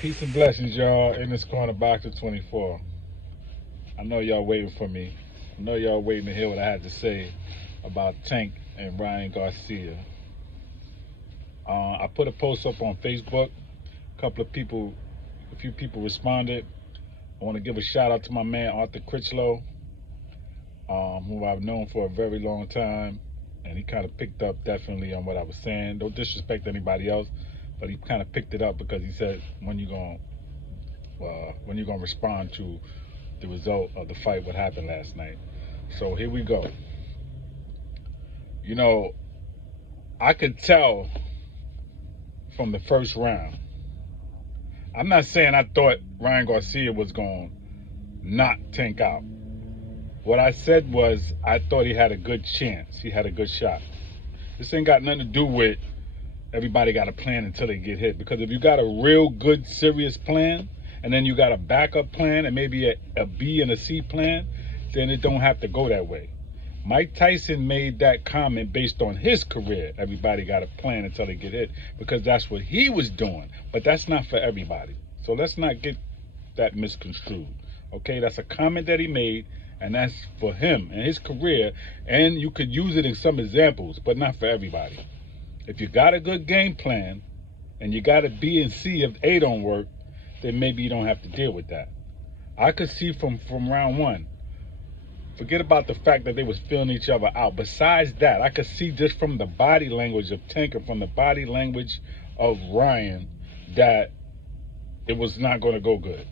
Peace and blessings, y'all, in this corner box of 24. I know y'all waiting for me. I know y'all waiting to hear what I had to say about Tank and Ryan Garcia. I put a post up on Facebook. A few people responded. I want to give a shout out to my man Arthur Critchlow, who I've known for a very long time, and he kind of picked up definitely on what I was saying. Don't disrespect anybody else, but he kind of picked it up because he said, when you gonna respond to the result of the fight, what happened last night. So here we go. You know, I could tell from the first round. I'm not saying I thought Ryan Garcia was going to knock Tank out. What I said was I thought he had a good chance. He had a good shot. This ain't got nothing to do with everybody got a plan until they get hit. Because if you got a real good, serious plan, and then you got a backup plan and maybe a B and a C plan, then it don't have to go that way. Mike Tyson made that comment based on his career. Everybody got a plan until they get hit, because that's what he was doing. But that's not for everybody. So let's not get that misconstrued. Okay, that's a comment that he made, and that's for him and his career. And you could use it in some examples, but not for everybody. If you got a good game plan and you got a B and C, if A don't work, then maybe you don't have to deal with that. I could see from round one, forget about the fact that they was feeling each other out. Besides that, I could see just from the body language of Tank and from the body language of Ryan that it was not going to go good.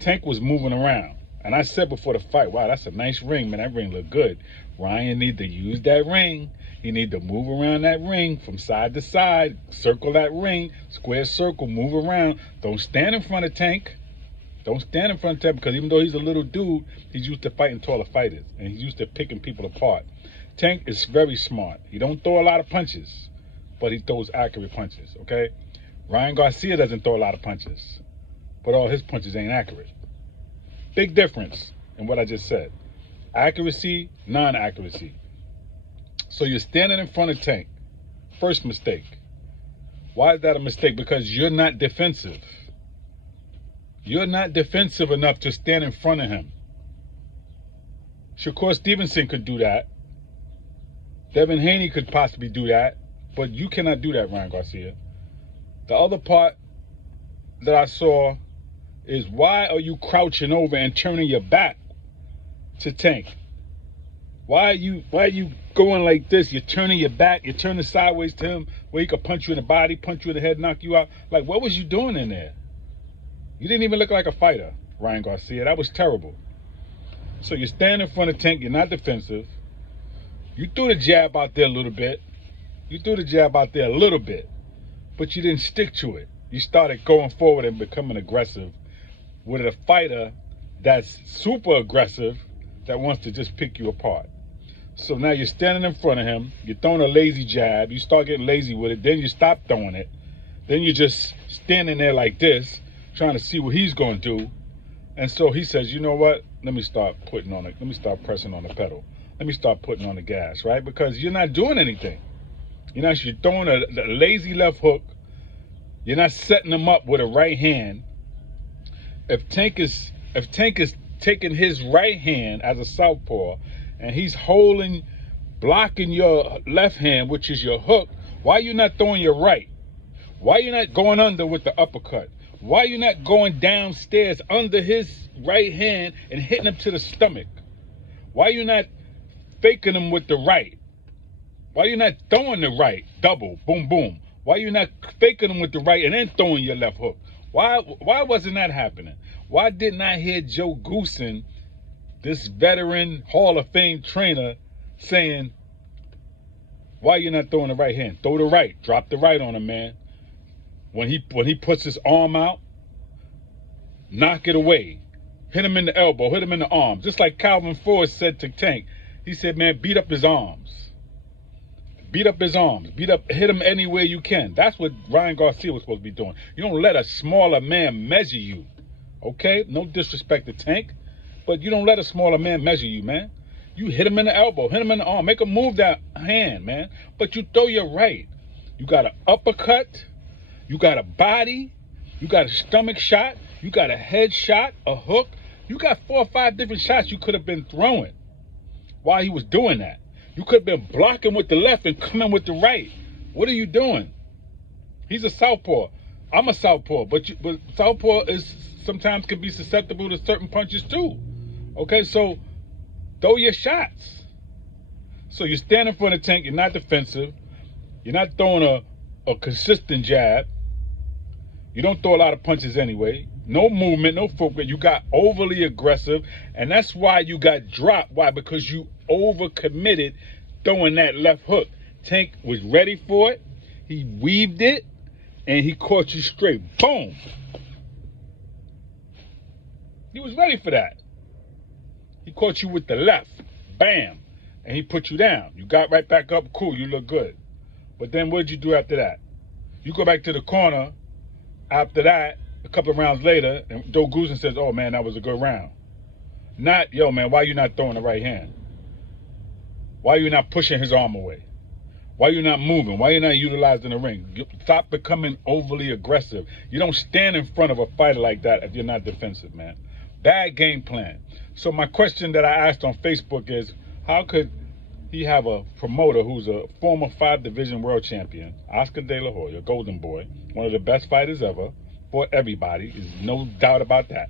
Tank was moving around. And I said before the fight, wow, that's a nice ring, man. That ring looked good. Ryan need to use that ring. He need to move around that ring from side to side, circle that ring, square circle, move around. Don't stand in front of Tank. Don't stand in front of Tank, because even though he's a little dude, he's used to fighting taller fighters, and he's used to picking people apart. Tank is very smart. He don't throw a lot of punches, but he throws accurate punches, okay? Ryan Garcia doesn't throw a lot of punches, but all his punches ain't accurate. Big difference in what I just said. Accuracy, non-accuracy. So you're standing in front of Tank. First mistake. Why is that a mistake? Because you're not defensive. You're not defensive enough to stand in front of him. Shakur Stevenson could do that. Devin Haney could possibly do that. But you cannot do that, Ryan Garcia. The other part that I saw is, why are you crouching over and turning your back to Tank? Why are you going like this? You're turning your back. You're turning sideways to him where he could punch you in the body, punch you in the head, knock you out. Like, what was you doing in there? You didn't even look like a fighter, Ryan Garcia. That was terrible. So you stand in front of Tank. You're not defensive. You threw the jab out there a little bit. But you didn't stick to it. You started going forward and becoming aggressive with a fighter that's super aggressive that wants to just pick you apart. So now you're standing in front of him. You're throwing a lazy jab. You start getting lazy with it. Then you stop throwing it. Then you're just standing there like this, trying to see what he's going to do. And so he says, you know what? Let me start pressing on the pedal. Let me start putting on the gas, right? Because you're not doing anything. You're throwing a lazy left hook. You're not setting him up with a right hand. If Tank is taking his right hand as a southpaw and he's blocking your left hand, which is your hook, why are you not throwing your right? Why are you not going under with the uppercut? Why are you not going downstairs under his right hand and hitting him to the stomach? Why are you not faking him with the right? Why are you not throwing the right? Double, boom, boom. Why are you not faking him with the right and then throwing your left hook? Why wasn't that happening? Why didn't I hear Joe Goosen, this veteran Hall of Fame trainer, saying, why are you not throwing the right hand? Throw the right. Drop the right on him, man. When he puts his arm out, knock it away. Hit him in the elbow. Hit him in the arm. Just like Calvin Ford said to Tank. He said, man, beat up his arms. Hit him anywhere you can. That's what Ryan Garcia was supposed to be doing. You don't let a smaller man measure you. Okay? No disrespect to Tank, but you don't let a smaller man measure you, man. You hit him in the elbow, hit him in the arm, make him move that hand, man. But you throw your right. You got an uppercut. You got a body. You got a stomach shot. You got a head shot, a hook. You got 4 or 5 different shots you could have been throwing while he was doing that. You could have been blocking with the left and coming with the right. What are you doing? He's a southpaw. I'm a southpaw, but southpaw is sometimes can be susceptible to certain punches too. Okay, so throw your shots. So you stand in front of Tank. You're not defensive. You're not throwing a consistent jab. You don't throw a lot of punches anyway. No movement, no footwork. You got overly aggressive, and that's why you got dropped. Why? Because you overcommitted throwing that left hook. Tank was ready for it. He weaved it, and he caught you straight. Boom. He was ready for that. He caught you with the left. Bam. And he put you down. You got right back up. Cool. You look good. But then what did you do after that? You go back to the corner. After that, a couple of rounds later, and Joe Goosen says, oh, man, that was a good round. Not, yo, man, why you not throwing the right hand? Why you not pushing his arm away? Why you not moving? Why you not utilizing the ring? Stop becoming overly aggressive. You don't stand in front of a fighter like that if you're not defensive, man. Bad game plan. So my question that I asked on Facebook is, how could he have a promoter who's a former 5-division world champion, Oscar De La Hoya, Golden Boy, one of the best fighters ever for everybody, there's no doubt about that.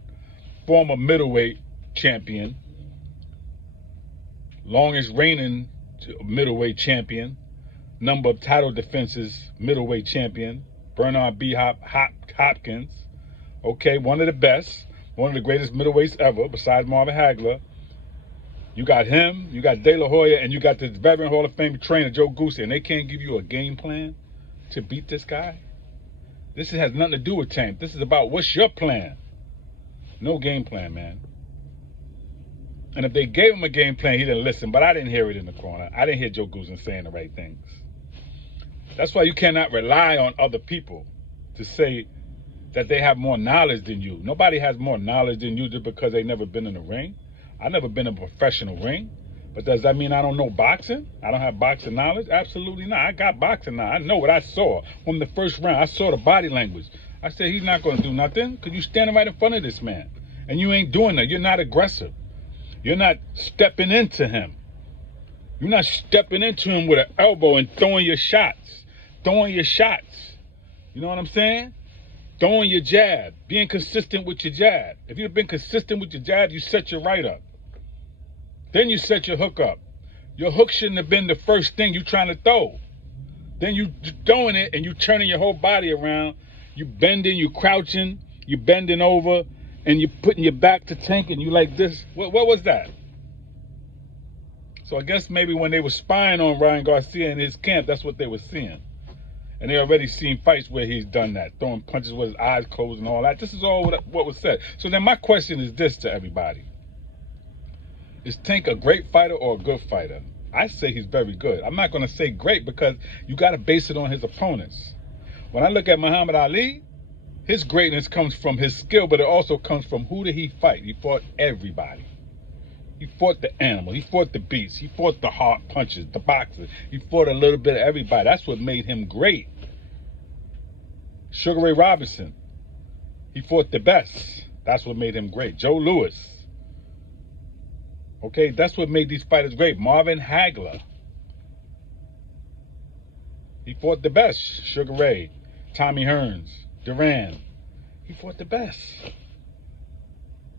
Former middleweight champion, longest reigning middleweight champion, number of title defenses middleweight champion, Bernard B. Hopkins, okay, one of the best, one of the greatest middleweights ever, besides Marvin Hagler. You got him, you got De La Hoya, and you got this veteran Hall of Fame trainer, Joe Goosen, and they can't give you a game plan to beat this guy? This has nothing to do with Tank. This is about what's your plan. No game plan, man. And if they gave him a game plan, he didn't listen, but I didn't hear it in the corner. I didn't hear Joe Goosen saying the right things. That's why you cannot rely on other people to say that they have more knowledge than you. Nobody has more knowledge than you just because they've never been in the ring. I've never been in a professional ring. But does that mean I don't know boxing? I don't have boxing knowledge? Absolutely not. I got boxing knowledge. I know what I saw from the first round. I saw the body language. I said, he's not going to do nothing because you're standing right in front of this man. And you ain't doing that. You're not aggressive. You're not stepping into him. You're not stepping into him with an elbow and throwing your shots. Throwing your shots. You know what I'm saying? Throwing your jab. Being consistent with your jab. If you've been consistent with your jab, you set your right up. Then you set your hook up. Your hook shouldn't have been the first thing you trying to throw. Then you throwing it and you turning your whole body around. You bending, you crouching, you bending over, and you putting your back to Tank and you like this. What was that? So I guess maybe when they were spying on Ryan Garcia in his camp, that's what they were seeing. And they already seen fights where he's done that, throwing punches with his eyes closed and all that. This is all what was said. So then my question is this to everybody. Is Tank a great fighter or a good fighter? I say he's very good. I'm not going to say great because you got to base it on his opponents. When I look at Muhammad Ali, his greatness comes from his skill, but it also comes from who did he fight? He fought everybody. He fought the animal. He fought the beast. He fought the hard punches, the boxers. He fought a little bit of everybody. That's what made him great. Sugar Ray Robinson, he fought the best. That's what made him great. Joe Louis. Okay, that's what made these fighters great. Marvin Hagler. He fought the best. Sugar Ray, Tommy Hearns, Duran. He fought the best.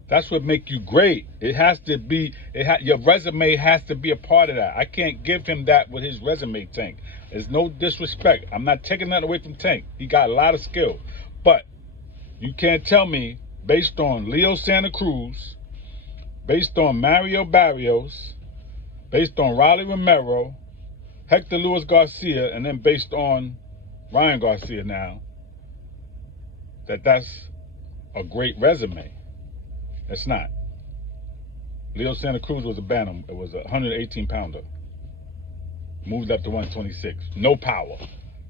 That's what make you great. It has to be, your resume has to be a part of that. I can't give him that with his resume, Tank. There's no disrespect. I'm not taking nothing away from Tank. He got a lot of skill. But you can't tell me, based on Leo Santa Cruz, based on Mario Barrios, based on Raleigh Romero, Hector Luis Garcia, and then based on Ryan Garcia now, that's a great resume. It's not. Leo Santa Cruz was a bantam. It was a 118-pounder. Moved up to 126. No power.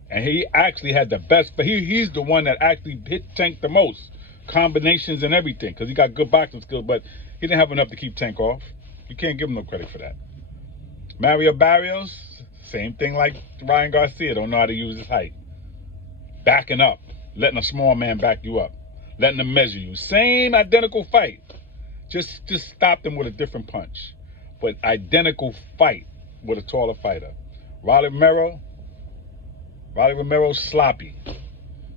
And he actually had the best. He's the one that actually hit Tank the most. Combinations and everything. Because he got good boxing skills. But he didn't have enough to keep Tank off. You can't give him no credit for that. Mario Barrios, same thing like Ryan Garcia. Don't know how to use his height. Backing up. letting a small man back you up, letting them measure you. Same identical fight. Just stop them with a different punch. But identical fight with a taller fighter. Rolly Romero's sloppy.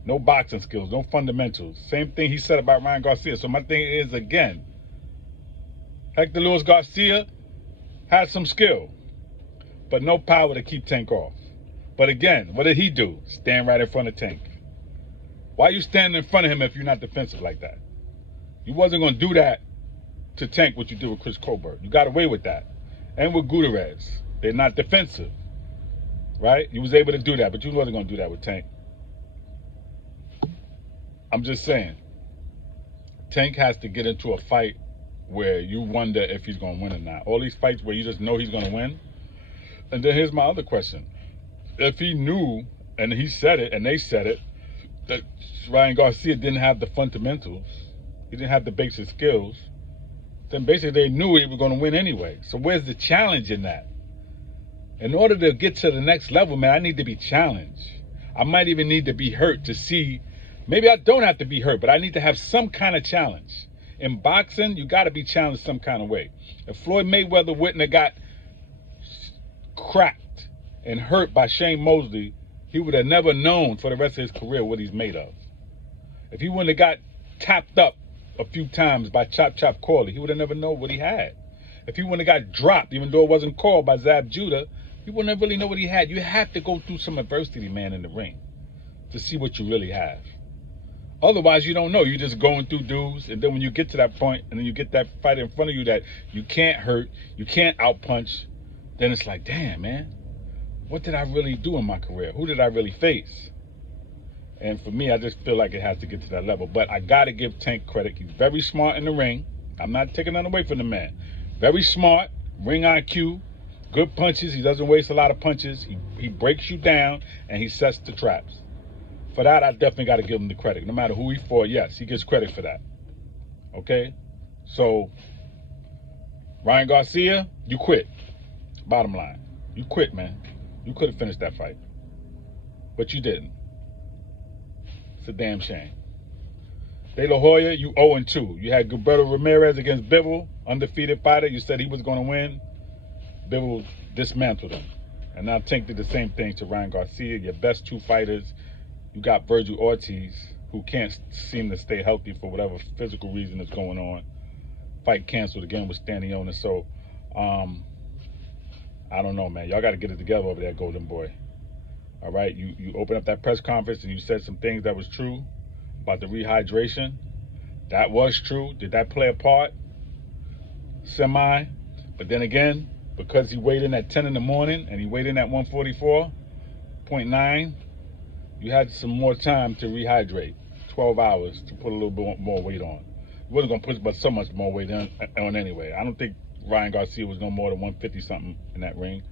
No boxing skills, no fundamentals. Same thing he said about Ryan Garcia. So my thing is, again, Hector Luis Garcia had some skill, but no power to keep Tank off. But again, what did he do? Stand right in front of Tank. Why are you standing in front of him if you're not defensive like that? You wasn't going to do that to Tank what you did with Chris Colbert. You got away with that. And with Gutierrez. They're not defensive. Right? You was able to do that, but you wasn't going to do that with Tank. I'm just saying. Tank has to get into a fight where you wonder if he's going to win or not. All these fights where you just know he's going to win. And then here's my other question. If he knew, and he said it, and they said it, that Ryan Garcia didn't have the fundamentals, he didn't have the basic skills, then basically they knew he was going to win anyway. So where's the challenge in that? In order to get to the next level, man, I need to be challenged. I might even need to be hurt to see. Maybe I don't have to be hurt, but I need to have some kind of challenge. In boxing, you got to be challenged some kind of way. If Floyd Mayweather wouldn't have got cracked and hurt by Shane Mosley, he would have never known for the rest of his career what he's made of. If he wouldn't have got tapped up a few times by Chop Chop Corley, he would have never known what he had. If he wouldn't have got dropped, even though it wasn't called, by Zab Judah, he wouldn't have really know what he had. You have to go through some adversity, man, in the ring to see what you really have. Otherwise, you don't know. You're just going through dudes, and then when you get to that point, and then you get that fight in front of you that you can't hurt, you can't outpunch, then it's like, damn, man, what did I really do in my career? Who did I really face? And for me, I just feel like it has to get to that level. But I got to give Tank credit. He's very smart in the ring. I'm not taking that away from the man. Very smart, ring IQ, good punches. He doesn't waste a lot of punches. He breaks you down, and he sets the traps. For that, I definitely got to give him the credit. No matter who he fought, yes, he gets credit for that. Okay? So, Ryan Garcia, you quit. Bottom line. You quit, man. You could have finished that fight. But you didn't. It's a damn shame. De La Hoya, you 0-2. You had Gilberto Ramirez against Bivol, undefeated fighter. You said he was going to win. Bivol dismantled him. And now Tank did the same thing to Ryan Garcia. Your best two fighters. You got Virgil Ortiz, who can't seem to stay healthy for whatever physical reason is going on. Fight canceled again with Stanionis. So, I don't know, man. Y'all got to get it together over there, Golden Boy. All right? You opened up that press conference and you said some things that was true about the rehydration. That was true. Did that play a part? Semi. But then again, because he weighed in at 10 in the morning and he weighed in at 144.9, you had some more time to rehydrate. 12 hours to put a little bit more weight on. You wasn't going to put but so much more weight on anyway. I don't think Ryan Garcia was no more than 150-something in that ring.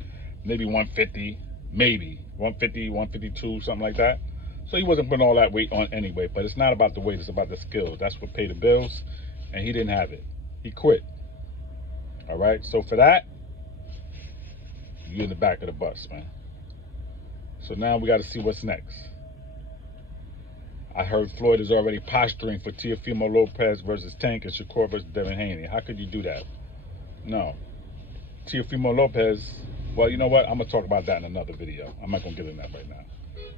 Maybe 150, maybe. 150, 152, something like that. So he wasn't putting all that weight on anyway. But it's not about the weight, it's about the skills. That's what paid the bills, and he didn't have it. He quit. All right? So for that, you're in the back of the bus, man. So now we got to see what's next. I heard Floyd is already posturing for Teofimo Lopez versus Tank and Shakur versus Devin Haney. How could you do that? No. Teofimo Lopez, well, you know what? I'm going to talk about that in another video. I'm not going to get in that right now.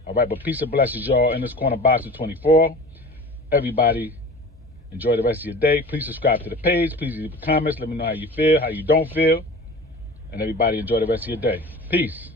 All right, but peace and blessings, y'all. In this corner, Boxer 24. Everybody, enjoy the rest of your day. Please subscribe to the page. Please leave comments. Let me know how you feel, how you don't feel. And everybody, enjoy the rest of your day. Peace.